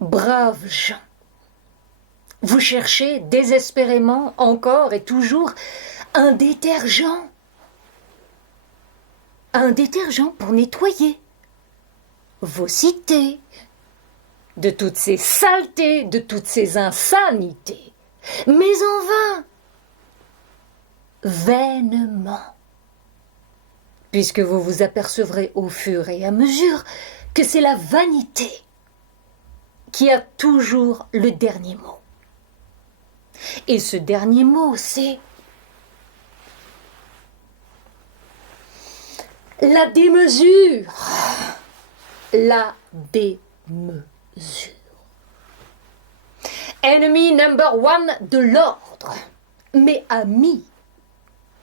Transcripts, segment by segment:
Braves gens, vous cherchez désespérément encore et toujours un détergent. Un détergent pour nettoyer vos cités de toutes ces saletés, de toutes ces insanités. Mais en vain, vainement, puisque vous vous apercevrez au fur et à mesure que c'est la vanité qui a toujours le dernier mot. Et ce dernier mot, c'est la démesure. La démesure. Ennemi number one de l'ordre, mais ami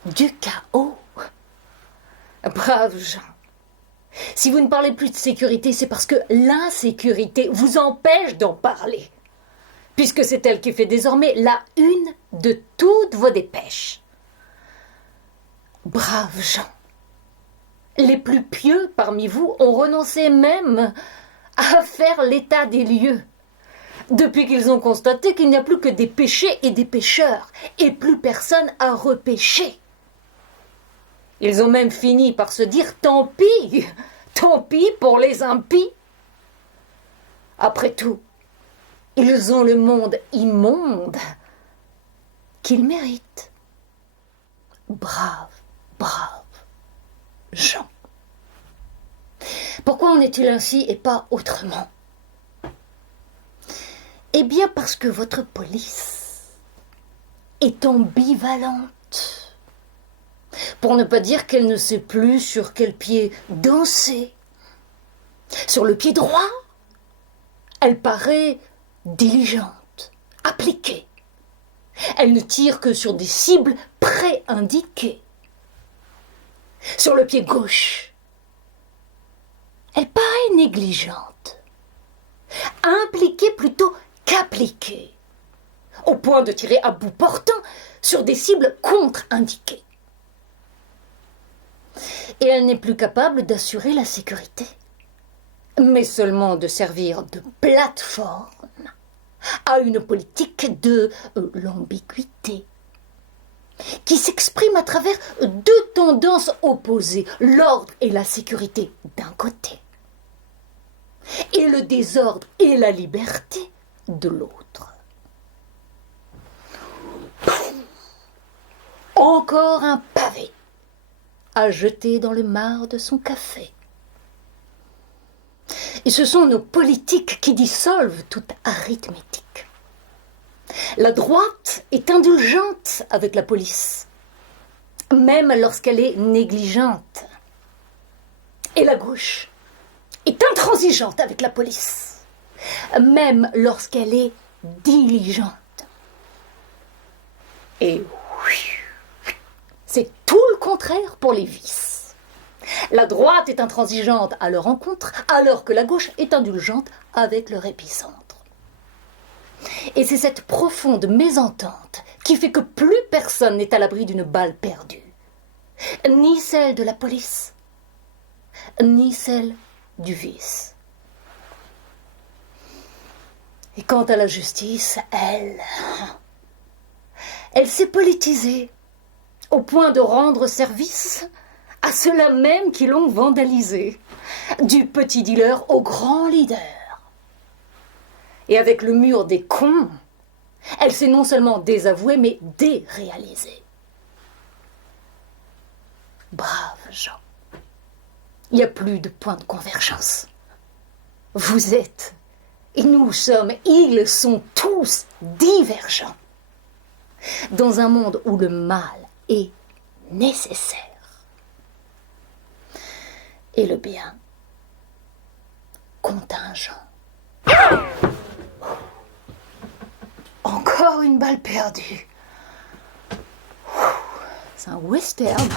du chaos. Braves gens, si vous ne parlez plus de sécurité, c'est parce que l'insécurité vous empêche d'en parler, puisque c'est elle qui fait désormais la une de toutes vos dépêches. Braves gens, les plus pieux parmi vous ont renoncé même à faire l'état des lieux, depuis qu'ils ont constaté qu'il n'y a plus que des péchés et des pécheurs, et plus personne à repêcher. Ils ont même fini par se dire « tant pis pour les impies ». Après tout, ils ont le monde immonde qu'ils méritent. Braves gens. Pourquoi en est-il ainsi et pas autrement? Eh bien parce que votre police est ambivalente. Pour ne pas dire qu'elle ne sait plus sur quel pied danser. Sur le pied droit, elle paraît diligente, appliquée. Elle ne tire que sur des cibles pré-indiquées. Sur le pied gauche, elle paraît négligente, impliquée plutôt qu'appliquée, au point de tirer à bout portant sur des cibles contre-indiquées. Et elle n'est plus capable d'assurer la sécurité, mais seulement de servir de plateforme à une politique de l'ambiguïté, qui s'exprime à travers deux tendances opposées, l'ordre et la sécurité d'un côté, et le désordre et la liberté de l'autre. Encore un pavé à jeter dans le marc de son café. Et ce sont nos politiques qui dissolvent toute arithmétique. La droite est indulgente avec la police, même lorsqu'elle est négligente. Et la gauche est intransigeante avec la police, même lorsqu'elle est diligente. Et c'est tout le contraire pour les vices. La droite est intransigeante à leur encontre, alors que la gauche est indulgente avec leur épicentre. Et c'est cette profonde mésentente qui fait que plus personne n'est à l'abri d'une balle perdue. Ni celle de la police, ni celle du vice. Et quant à la justice, elle s'est politisée au point de rendre service à ceux-là même qui l'ont vandalisée, du petit dealer au grand leader. Et avec le mur des cons, elle s'est non seulement désavouée, mais déréalisée. Braves gens, il n'y a plus de point de convergence. Vous êtes, et nous sommes, ils sont tous divergents. Dans un monde où le mal est nécessaire et le bien contingent. Encore une balle perdue. C'est un western.